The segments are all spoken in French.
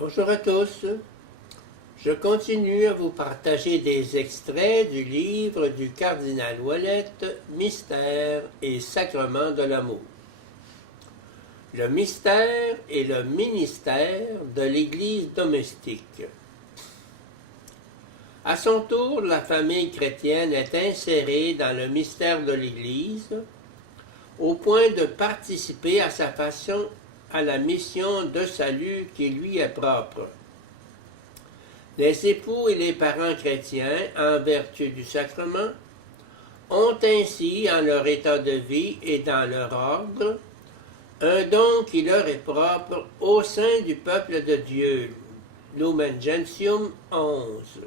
Bonjour à tous. Je continue à vous partager des extraits du livre du cardinal Ouellette, Mystère et sacrement de l'amour. Le mystère et le ministère de l'Église domestique. À son tour, la famille chrétienne est insérée dans le mystère de l'Église au point de participer à sa façon à la mission de salut qui lui est propre. Les époux et les parents chrétiens, en vertu du sacrement, ont ainsi, en leur état de vie et dans leur ordre, un don qui leur est propre au sein du peuple de Dieu. Lumen Gentium 11.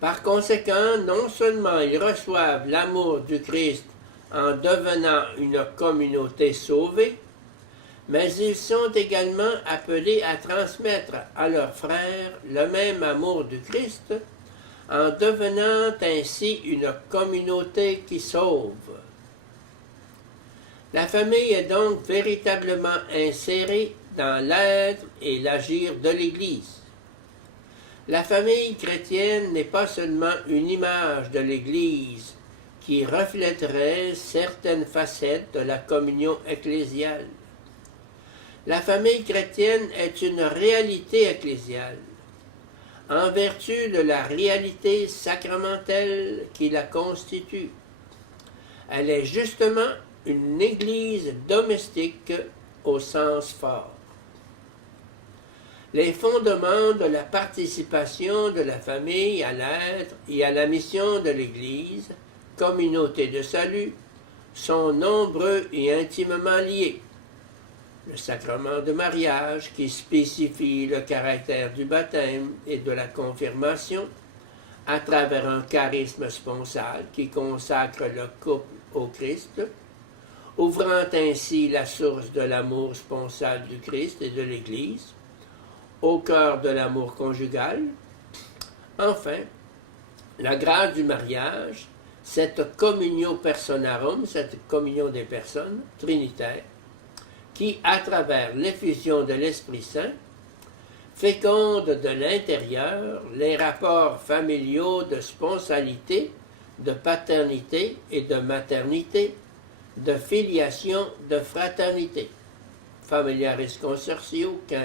Par conséquent, non seulement ils reçoivent l'amour du Christ en devenant une communauté sauvée, mais ils sont également appelés à transmettre à leurs frères le même amour du Christ en devenant ainsi une communauté qui sauve. La famille est donc véritablement insérée dans l'être et l'agir de l'Église. La famille chrétienne n'est pas seulement une image de l'Église qui reflèterait certaines facettes de la communion ecclésiale. La famille chrétienne est une réalité ecclésiale, en vertu de la réalité sacramentelle qui la constitue. Elle est justement une église domestique au sens fort. Les fondements de la participation de la famille à l'être et à la mission de l'Église, communauté de salut, sont nombreux et intimement liés. Le sacrement de mariage qui spécifie le caractère du baptême et de la confirmation à travers un charisme sponsal qui consacre le couple au Christ, ouvrant ainsi la source de l'amour sponsal du Christ et de l'Église, au cœur de l'amour conjugal. Enfin, la grâce du mariage, cette communio personarum, cette communion des personnes, trinitaire, qui, à travers l'effusion de l'Esprit Saint, féconde de l'intérieur les rapports familiaux de sponsalité, de paternité et de maternité, de filiation, de fraternité. Familiaris Consortio 15.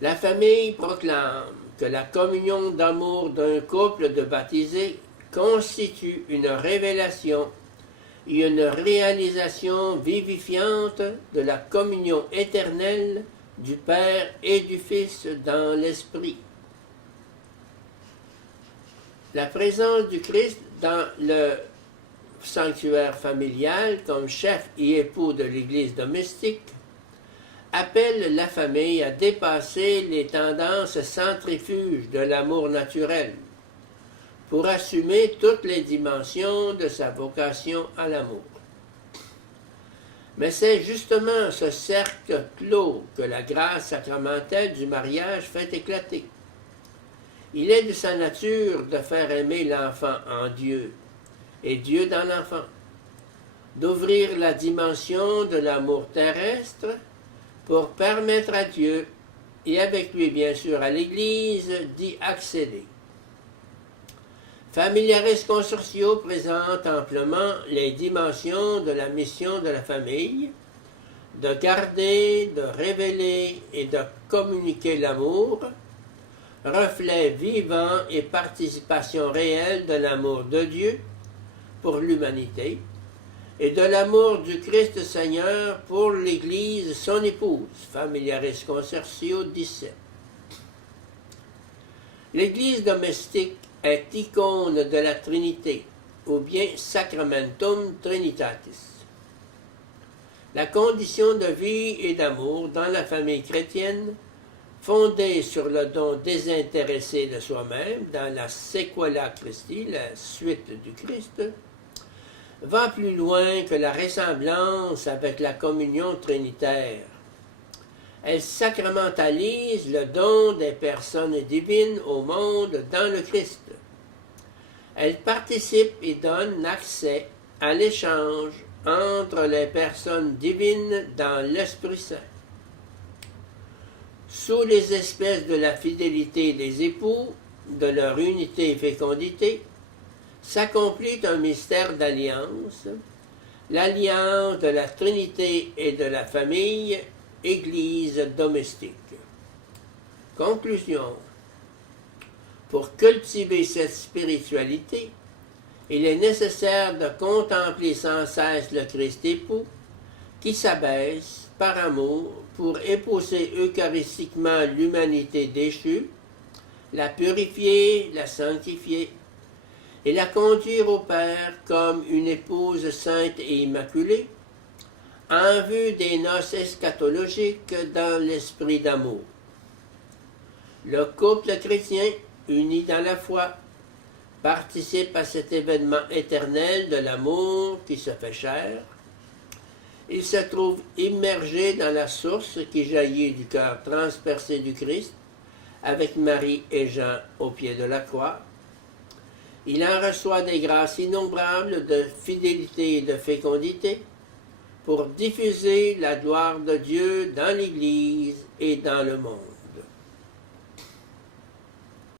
La famille proclame que la communion d'amour d'un couple de baptisés constitue une révélation et une réalisation vivifiante de la communion éternelle du Père et du Fils dans l'Esprit. La présence du Christ dans le sanctuaire familial comme chef et époux de l'Église domestique appelle la famille à dépasser les tendances centrifuges de l'amour naturel pour assumer toutes les dimensions de sa vocation à l'amour. Mais c'est justement ce cercle clos que la grâce sacramentelle du mariage fait éclater. Il est de sa nature de faire aimer l'enfant en Dieu et Dieu dans l'enfant, d'ouvrir la dimension de l'amour terrestre pour permettre à Dieu, et avec lui bien sûr à l'Église, d'y accéder. Familiaris Consortio présente amplement les dimensions de la mission de la famille, de garder, de révéler et de communiquer l'amour, reflet vivant et participation réelle de l'amour de Dieu pour l'humanité et de l'amour du Christ Seigneur pour l'Église, son épouse. Familiaris Consortio 17. L'Église domestique est icône de la Trinité, ou bien Sacramentum Trinitatis. La condition de vie et d'amour dans la famille chrétienne, fondée sur le don désintéressé de soi-même, dans la Sequela Christi, la suite du Christ, va plus loin que la ressemblance avec la communion trinitaire. Elle sacramentalise le don des personnes divines au monde dans le Christ. Elle participe et donne accès à l'échange entre les personnes divines dans l'Esprit Saint. Sous les espèces de la fidélité des époux, de leur unité et fécondité, s'accomplit un mystère d'alliance, l'alliance de la Trinité et de la famille, Église domestique. Conclusion. Pour cultiver cette spiritualité, il est nécessaire de contempler sans cesse le Christ époux, qui s'abaisse par amour pour épouser eucharistiquement l'humanité déchue, la purifier, la sanctifier, et la conduire au Père comme une épouse sainte et immaculée, en vue des noces eschatologiques dans l'esprit d'amour. Le couple chrétien, uni dans la foi, participe à cet événement éternel de l'amour qui se fait chair. Il se trouve immergé dans la source qui jaillit du cœur transpercé du Christ, avec Marie et Jean au pied de la croix. Il en reçoit des grâces innombrables de fidélité et de fécondité pour diffuser la gloire de Dieu dans l'Église et dans le monde.